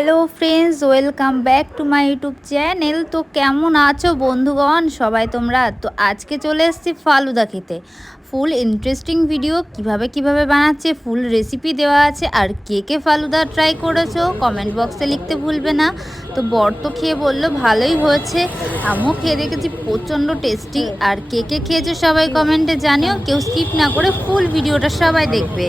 Hello friends, welcome back to my YouTube channel. তো কেমন আছো বন্ধুগণ সবাই তোমরা? তো আজকে চলে এসেছি ফালুদা খেতে। ফুল ইন্টারেস্টিং ভিডিও, কিভাবে বানাচ্ছে ফুল রেসিপি দেওয়া আছে। আর কে ফালুদা ট্রাই করেছো কমেন্ট বক্সে লিখতে ভুলবে না। তো বর তো খেয়ে বললো ভালোই হয়েছে, আমিও খেয়ে দেখেছি প্রচণ্ড টেস্টি। আর কে খেয়েছো সবাই কমেন্টে জানিও, কেউ স্কিপ না করে ফুল ভিডিওটা সবাই দেখবে।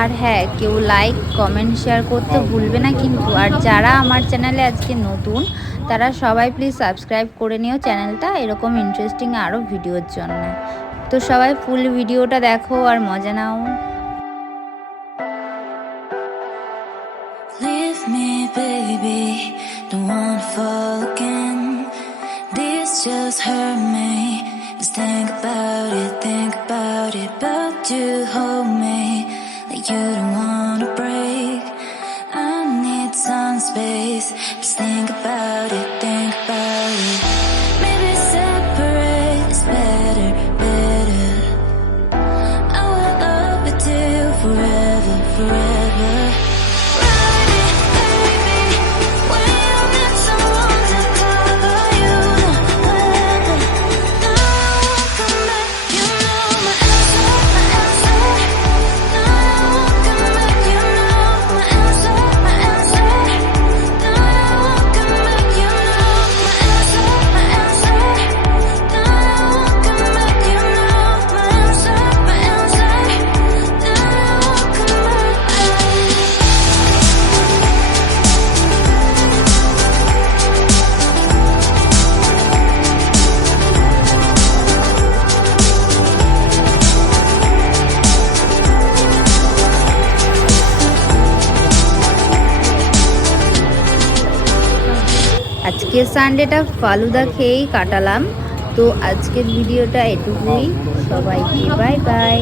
আর হ্যাঁ, কেউ লাইক কমেন্ট শেয়ার করতে ভুলবে না কিন্তু। আর যারা আমার চ্যানেলে আজকে নতুন তারা সবাই প্লিজ সাবস্ক্রাইব করে নিও চ্যানেলটা, এরকম ইন্টারেস্টিং আরও ভিডিওর জন্য। তো সবাই ফুল ভিডিওটা দেখো আর মজা নাও। Leave me, baby, don't wanna fall again. This just hurt me. Just think about it, but you hold me like you don't wanna break. I need some space. Just think about it. Maybe separate is better. I will love you till forever. আজকে সানডেটা ফালুদা খেয়েই কাটালাম। তো আজকের ভিডিওটা এটুকুই। সবাইকে bye bye,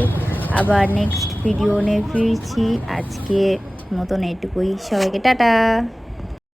আবার next video নিয়ে ফিরছি। আজকে মতন এটুকুই, সবাইকে টাটা।